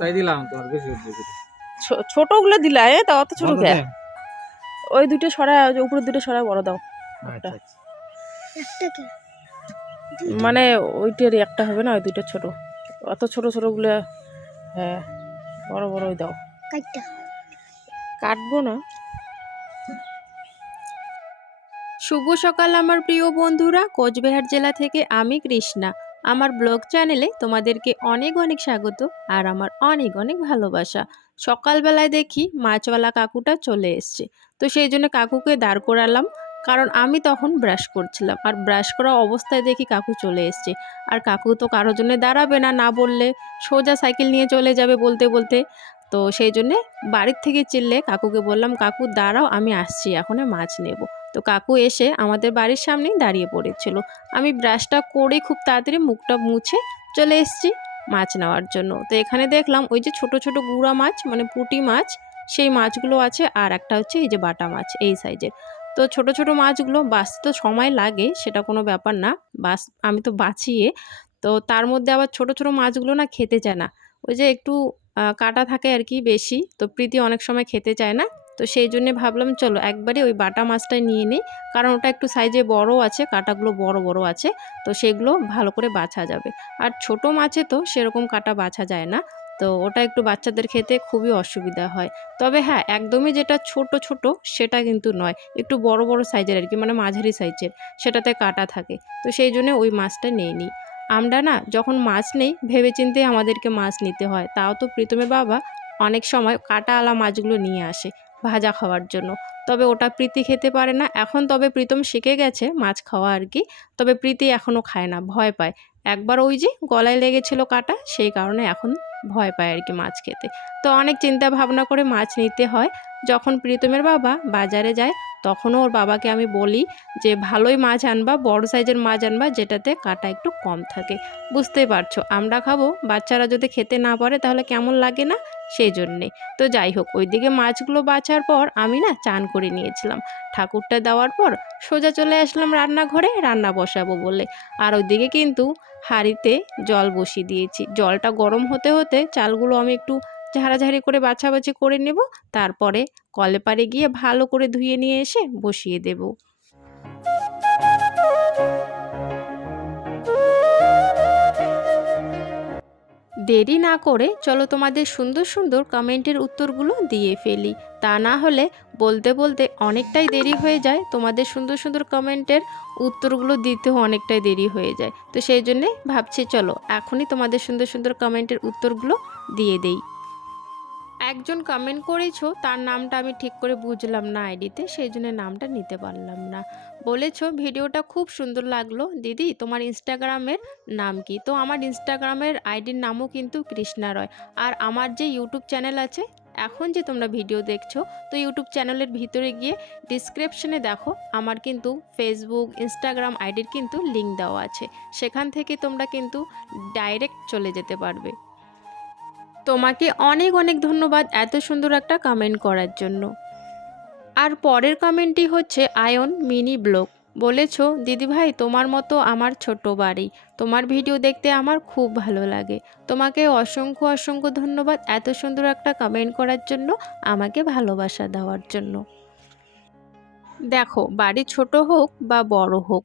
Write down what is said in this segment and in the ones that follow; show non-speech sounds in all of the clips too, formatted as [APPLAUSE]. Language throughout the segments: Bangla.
তাই দিলাম তোমার বেশি ছোটগুলো দিলা এ তা অত ছোট কে ওই দুটো সরা ওই যে উপরের দুটো সরা বড় দাও। আচ্ছা আচ্ছা। মানে ওইটারই একটা হবে না ওই দুটো ছোট। অত ছোট ছোটগুলো হ্যাঁ বড় বড় ওই দাও। কাটবো না। শুভ সকাল আমার প্রিয় বন্ধুরা কোচবিহার জেলা থেকে আমি কৃষ্ণা। আমার ব্লগ চ্যানেলে তোমাদেরকে অনেক অনেক স্বাগত আর আমার অনেক অনেক ভালোবাসা। সকালবেলায় দেখি মাছওয়ালা কাকুটা চলে এসছে। তো সেই জন্য কাকুকে দাঁড় করালাম, কারণ আমি তখন ব্রাশ করছিলাম। আর ব্রাশ করা অবস্থায় দেখি কাকু চলে এসছে। আর কাকু তো কারোর জন্য দাঁড়াবে না না বললে সোজা সাইকেল নিয়ে চলে যাবে বলতে বলতে। তো সেই জন্যে বাড়ির থেকে চিল্লে কাকুকে বললাম, কাকু, দাঁড়াও, আমি আসছি এখন মাছ নেব। তো কাকু এসে আমাদের বাড়ির সামনেই দাঁড়িয়ে পড়েছিল। আমি ব্রাশটা করে খুব তাড়াতাড়ি মুখটা মুছে চলে এসেছি মাছ নেওয়ার জন্য। তো এখানে দেখলাম ওই যে ছোট ছোট গুঁড়া মাছ মানে পুঁটি মাছ, সেই মাছগুলো আছে আর একটা হচ্ছে এই যে বাটা মাছ এই সাইজের। তো ছোট ছোট মাছগুলো বাঁচতে তো সময় লাগে, সেটা কোনো ব্যাপার না বাস আমি তো বাঁচিয়ে। তো তার মধ্যে আবার ছোট ছোট মাছগুলো না খেতে চায় না। ওই যে একটু কাটা থাকে আর কি বেশি, তো প্রীতি অনেক সময় খেতে চায় না। তো সেই জন্যে ভাবলাম, চলো একবারে ওই বাটা মাছটাই নিয়ে নিই। কারণ ওটা একটু সাইজে বড় আছে, কাটাগুলো বড় বড় আছে, তো সেগুলো ভালো করে বাছা যাবে। আর ছোট মাছে তো সেরকম কাটা বাছা যায় না, তো ওটা একটু বাচ্চাদের খেতে খুবই অসুবিধা হয়। তবে হ্যাঁ একদমই যেটা ছোট ছোট সেটা কিন্তু নয়, একটু বড় বড় সাইজের আর কি মানে মাঝারি সাইজের সেটাতে কাটা থাকে। তো সেই জন্য ওই মাছটা নেই নিই। আমরা না যখন মাছ নেই, ভেবেচিন্তে আমাদেরকে মাছ নিতে হয়। তাও তো প্রীতমের বাবা অনেক সময় কাটাওয়ালা মাছগুলো নিয়ে আসে। ভাজা খাওয়ার জন্য। তবে ওটা প্রীতি খেতে পারে না। এখন তবে প্রীতম শিখে গেছে মাছ খাওয়া আর কি। তবে প্রীতি এখনও খায় না, ভয় পায়। একবার ওই যে গলায় লেগেছিল কাটা, সেই কারণে এখন ভয় পায় আর কি মাছ খেতে। তো অনেক চিন্তা ভাবনা করে মাছ নিতে হয়। যখন প্রীতমের বাবা বাজারে যায়, তখনও ওর বাবাকে আমি বলি যে, ভালোই মাছ আনবা, বড় সাইজের মাছ আনবা, যেটাতে কাটা একটু কম থাকে। বুঝতেই পারছ, আমরা খাব, বাচ্চারা যদি খেতে না পারে তাহলে কেমন লাগে না? সেই জন্যে। তো যাই হোক, ওইদিকে মাছগুলো বাছার পর আমি না চান করে নিয়েছিলাম। ঠাকুরটা দেওয়ার পর সোজা চলে আসলাম রান্নাঘরে, রান্না বসাবো বলে। আর ওইদিকে কিন্তু হাঁড়িতে জল বসিয়ে দিয়েছি। জলটা গরম হতে হতে চালগুলো আমি একটু ঝাড়াঝাড়ি করে বাছাবাছি করে নেব, তারপরে কলে পারে গিয়ে ভালো করে ধুয়ে নিয়ে এসে বসিয়ে দেবো। দেরি না করে চলো তোমাদের সুন্দর সুন্দর কমেন্টের উত্তরগুলো দিয়ে ফেলি। তা না হলে বলতে বলতে অনেকটাই দেরি হয়ে যায়, তোমাদের সুন্দর সুন্দর কমেন্টের উত্তরগুলো দিতেও অনেকটাই দেরি হয়ে যায়। তো সেই জন্যে ভাবছি চলো এখনই তোমাদের সুন্দর সুন্দর কমেন্টের উত্তরগুলো দিয়ে দেই। একজন কমেন্ট করেছ, তার নামটা আমি ঠিক করে বুঝলাম না আইডিতে সেই জন্য নামটা নিতে পারলাম না। বলেছ, ভিডিওটা খুব সুন্দর লাগল। দিদি, তোমার ইনস্টাগ্রামের নাম কি? তো আমার ইনস্টাগ্রামের আইডির নামও কিন্তু কৃষ্ণা রয়। আর আমার যে ইউটিউব চ্যানেল আছে, এখন যে তোমরা ভিডিও দেখছ, তো ইউটিউব চ্যানেলের ভিতরে গিয়ে ডিসক্রিপশনে দেখো, আমার কিন্তু ফেসবুক ইনস্টাগ্রাম আইডির কিন্তু লিঙ্ক দেওয়া আছে। সেখান থেকে তোমরা কিন্তু ডাইরেক্ট চলে যেতে পারবে। তোমাকে অনেক অনেক ধন্যবাদ এত সুন্দর একটা কমেন্ট করার জন্য। আর পরের কমেন্টটি হচ্ছে আয়ন মিনি ব্লগ। বলেছ, দিদিভাই, তোমার মতো আমার ছোট বাড়ি। তোমার ভিডিও দেখতে আমার খুব ভালো লাগে। তোমাকে অসংখ্য অসংখ্য ধন্যবাদ এত সুন্দর একটা কমেন্ট করার জন্য, আমাকে ভালোবাসা দেওয়ার জন্য। দেখো, বাড়ি ছোট হোক বা বড় হোক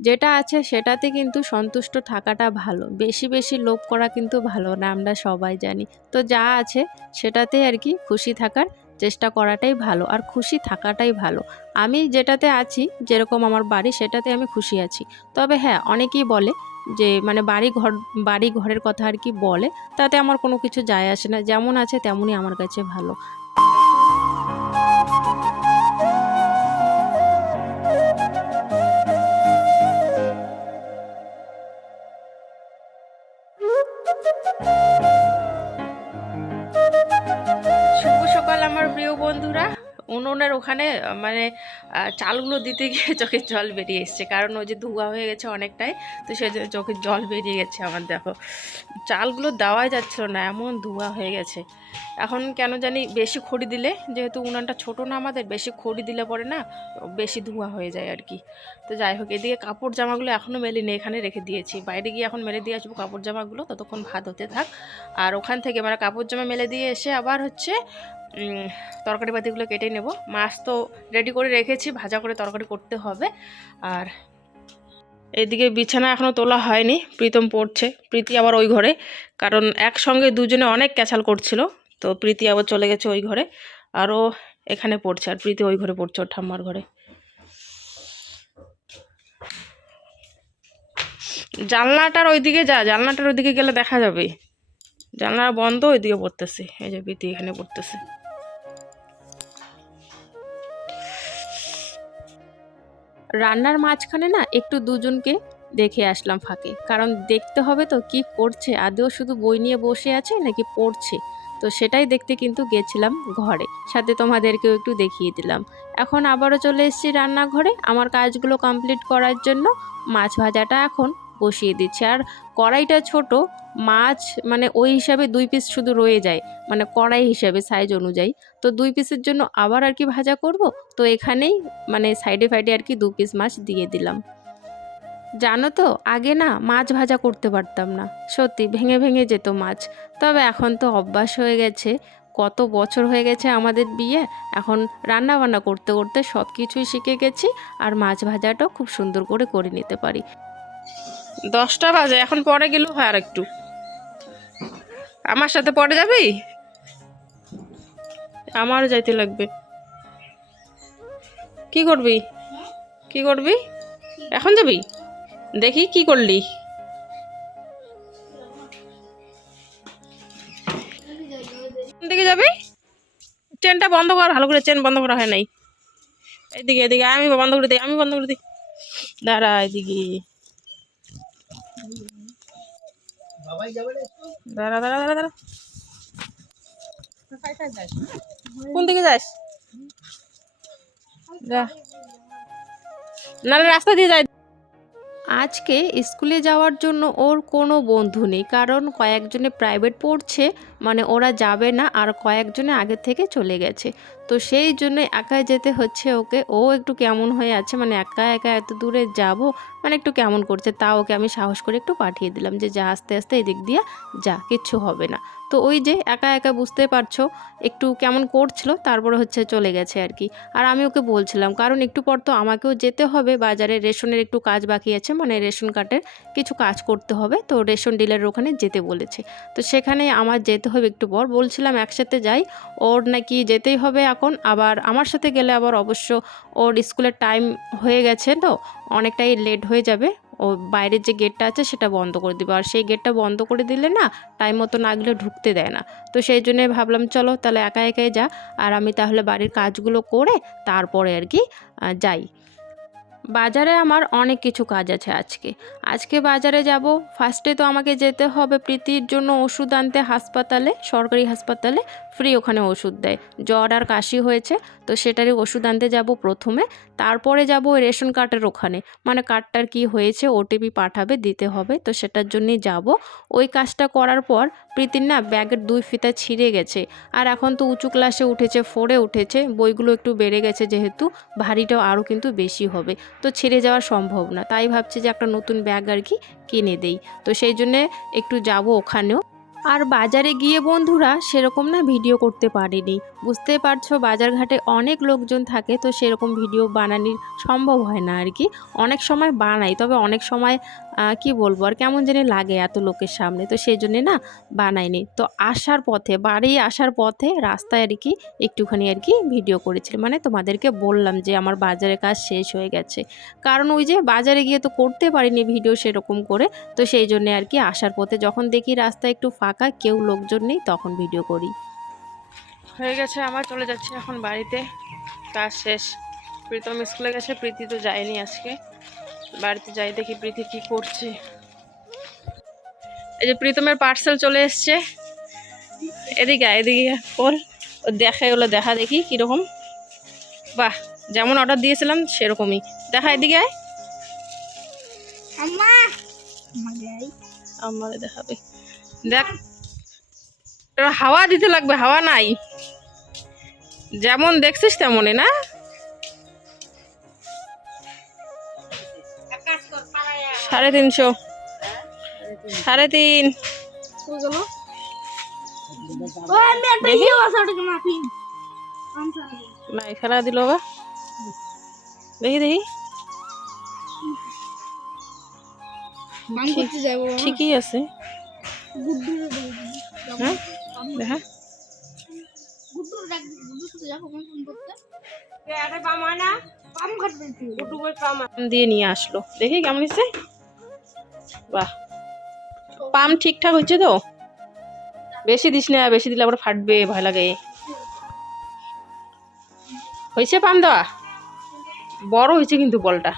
যেটা আছে সেটাতে কিন্তু সন্তুষ্ট থাকাটা ভালো। বেশি বেশি লোভ করা কিন্তু ভালো না, আমরা সবাই জানি। তো যা আছে সেটাতে আর কি খুশি থাকার চেষ্টা করাটাই ভালো আর খুশি থাকাটাই ভালো। আমি যেটাতে আছি, যেরকম আমার বাড়ি, সেটাতে আমি খুশি আছি। তবে হ্যাঁ অনেকেই বলে যে মানে বাড়ি ঘর, বাড়ি ঘরের কথা আর কি বলে, তাতে আমার কোনো কিছু যায় আসে না। যেমন আছে তেমনই আমার কাছে ভালো। ওখানে মানে চালগুলো দিতে গিয়ে [LAUGHS] চোখের জল বেরিয়ে এসছে। কারণ ওই যে ধোঁয়া হয়ে গেছে অনেকটাই, তো সেই জন্য চোখের জল বেরিয়ে গেছে আমার, দেখো। চালগুলো দেওয়াই যাচ্ছিল না, এমন ধোঁয়া হয়ে গেছে। এখন কেন জানি বেশি খড়ি দিলে, যেহেতু উনানটা ছোট না আমাদের, বেশি খড়ি দিলে পরে না বেশি ধোঁয়া হয়ে যায় আর কি। তো যাই হোক, এদিকে কাপড় জামাগুলো এখনও মেলিনি এখানে রেখে দিয়েছি। বাইরে গিয়ে এখন মেলে দিয়ে আসব কাপড় জামাগুলো, ততক্ষণ ভাত হতে থাক। আর ওখান থেকে মানে কাপড় জামা মেলে দিয়ে এসে আবার হচ্ছে উম, তরকারি পাতিগুলো কেটে নেব। মাছ তো রেডি করে রেখেছি ভাজা করে তরকারি করতে হবে। আর এদিকে বিছানা এখনও তোলা হয়নি প্রীতম পড়ছে। প্রীতি আবার ওই ঘরে কারণ একসঙ্গে দুজনে অনেক ক্যাচাল করছিল তো প্রীতি আবার চলে গেছে ওই ঘরে আরও এখানে পড়ছে আর প্রীতি ওই ঘরে পড়ছে ওর ঠাম্মার ঘরে। জানলাটার ওইদিকে যা জানলাটার ওইদিকে গেলে দেখা যাবে জানলা বন্ধ ওইদিকে পড়তেছে। এই যে প্রীতি এখানে পড়তেছে। রান্নার মাঝখানে না একটু দুজনকে দেখে আসলাম ফাঁকে। কারণ দেখতে হবে তো কি করছে? আদেও শুধু বই নিয়ে বসে আছে নাকি পড়ছে? তো সেটাই দেখতে কিন্তু গেছিলাম ঘরে। সাথে তোমাদেরকেও একটু দেখিয়ে দিলাম। এখন আবারও চলে এসেছি রান্নাঘরে। আমার কাজগুলো কমপ্লিট করার জন্য মাছ ভাজাটা এখন বসিয়ে দিচ্ছি। আর কড়াইটা ছোট, মাছ মানে ওই হিসাবে দুই পিস শুধু রয়ে যায় মানে কড়াই হিসাবে সাইজ অনুযায়ী। তো দুই পিসের জন্য আবার আর কি ভাজা করব? তো এখানেই মানে সাইডে ফাইডে আর কি দু পিস মাছ দিয়ে দিলাম। জানো তো, আগে না মাছ ভাজা করতে পারতাম না। সত্যি, ভেঙে ভেঙে যেত মাছ। তবে এখন তো অভ্যাস হয়ে গেছে। কত বছর হয়ে গেছে আমাদের বিয়ে, এখন রান্না বান্না করতে করতে সব কিছুই শিখে গেছি, আর মাছ ভাজাটাও খুব সুন্দর করে করে নিতে পারি। দশটা বাজে, এখন পরে গেলেও হয় আর একটু আমার সাথে পরে যাবি? আমারও যাইতে লাগবে। কি করবি? কি করবি? এখন যাবি? দেখি কি করলি। দিকে যাবি? চেনটা বন্ধ কর, ভালো করে চেন বন্ধ করা হয় নাই। এদিকে এদিকে আমি বন্ধ করে দিই, আমি বন্ধ করে দিই। দাঁড়া এদিকে দাঁড়া দাঁড়া দাঁড়া দাঁড়া। কোন দিকে যাস? নাহলে রাস্তা দিয়ে যাই। আজকে স্কুলে যাওয়ার জন্য ওর কোনো বন্ধু নেই, কারণ কয়েকজনে প্রাইভেট পড়ছে মানে ওরা যাবে না, আর কয়েকজনে আগে থেকে চলে গেছে। তো সেই জন্য একাই যেতে হচ্ছে ওকে। ও একটু কেমন হয়ে আছে মানে একা একা এত দূরে যাব মানে একটু কেমন করছে তা ওকে আমি সাহস করে একটু পাঠিয়ে দিলাম যে, যা, আস্তে আস্তে এদিক দিয়ে যা, কিচ্ছু হবে না। তো ওই যে একা একা বুঝতে পারছ, একটু কেমন করছিল, তারপরে হচ্ছে চলে গেছে আর কি। আর আমি ওকে বলছিলাম, কারণ একটু পর তো আমাকেও যেতে হবে, বাজারে রেশনের একটু কাজ বাকি আছে মানে রেশন কার্ডের কিছু কাজ করতে হবে। তো রেশন ডিলারের ওখানে যেতে বলেছে। তো সেখানে আমার যেতে হবে একটু পর, বলছিলাম একসাথে যাই, ওর নাকি যেতেই হবে এখন আবার আমার সাথে গেলে আবার অবশ্য ওর স্কুলের টাইম হয়ে গেছে তো, অনেকটাই লেট হয়ে যাবে। ও বাইরের যে গেটটা আছে সেটা বন্ধ করে দিবে। আর সেই গেটটা বন্ধ করে দিলে না টাইম মতো না গেলে ঢুকতে দেয় না। তো সেই জন্যে ভাবলাম, চলো তাহলে একা একাই যা। আর আমি তাহলে বাড়ির কাজগুলো করে তারপরে আর কি যাই। বাজারে আমার অনেক কিছু কাজ আছে আজকে। আজকে বাজারে যাব। ফার্স্টে তো আমাকে যেতে হবে প্রীতির জন্য ওষুধ আনতে হাসপাতালে, সরকারি হাসপাতালে। ফ্রি ওখানে ওষুধ দেয়। জ্বর আর কাশি হয়েছে, তো সেটারই ওষুধ আনতে যাব প্রথমে। তারপরে যাব ওই রেশন কার্ডের ওখানে। মানে কার্ডটার কি হয়েছে, ওটিপি পাঠাবে, দিতে হবে, তো সেটার জন্যই যাব। ওই কাজটা করার পর প্রীতির না ব্যাগের দুই ফিতা ছিঁড়ে গেছে। আর এখন তো উঁচু ক্লাসে উঠেছে ফোরে উঠেছে, বইগুলো একটু বেড়ে গেছে যেহেতু, ভারীটাও আরও কিন্তু বেশি হবে। তো ছিঁড়ে যাওয়া সম্ভব না। তাই ভাবছি যে একটা নতুন ব্যাগ আর কি কিনে দেই। তো সেই জন্যে একটু যাব ওখানেও। আর বাজারে গিয়ে বন্ধুরা সেরকম না ভিডিও করতে পারিনি। বুঝতে পারছ, বাজারঘাটে অনেক লোকজন থাকে, তো সেরকম ভিডিও বানানোর সম্ভব হয় না আর কি। অনেক সময় বানাই, তবে অনেক সময় কি বলব আর কেমন জানি লাগে এত লোকের সামনে, তো সেই জন্যে না বানাইনি। তো আসার পথে, বাড়ি আসার পথে রাস্তায় আর কি একটুখানি আর কি ভিডিও করেছিলাম মানে তোমাদেরকে বললাম যে আমার বাজারের কাজ শেষ হয়ে গেছে। কারণ ওই যে বাজারে গিয়ে তো করতে পারিনি ভিডিও সেরকম করে, তো সেই জন্যে আর কি আসার পথে যখন দেখি রাস্তা একটু ফাঁকা, কেউ লোকজন নেই, তখন ভিডিও করি। হয়ে গেছে আমার চলে যাচ্ছে এখন বাড়িতে। কাজ শেষ। প্রীতম স্কুলে গেছে প্রীতি তো যায়নি আজকে। বাড়িতে যাই দেখি প্রীতি কি করছে। এই যে প্রীতমের পার্সেল চলে এসছে। এদিকে এদিকে বল ও দেখে ওগুলো দেখা দেখি কীরকম। বাহ যেমন অর্ডার দিয়েছিলাম সেরকমই। দেখা এদিকে আয়। আমারে দেখাবে। দেখ হাওয়া দিতে লাগবে হাওয়া নাই। যেমন দেখছিস তেমনই না? সাড়ে তিনশো। সাড়ে তিন। ও আমি একটা দেখি। ইয়ে ওটাকে মাফি আমসা না খেলা দিল বা দেখি দেখি। ঠিকই আছে। হ্যাঁ? দেখা মান পাম পাম দিয়ে নিয়ে আসলো। দেখি কেমন হচ্ছে বাহ। পাম ঠিকঠাক হচ্ছে তো? বেশি দিস না বেশি দিলে আবার ফাটবে ভয় লাগে। হয়েছে পাম দেওয়া? বড় হয়েছে কিন্তু বলটা।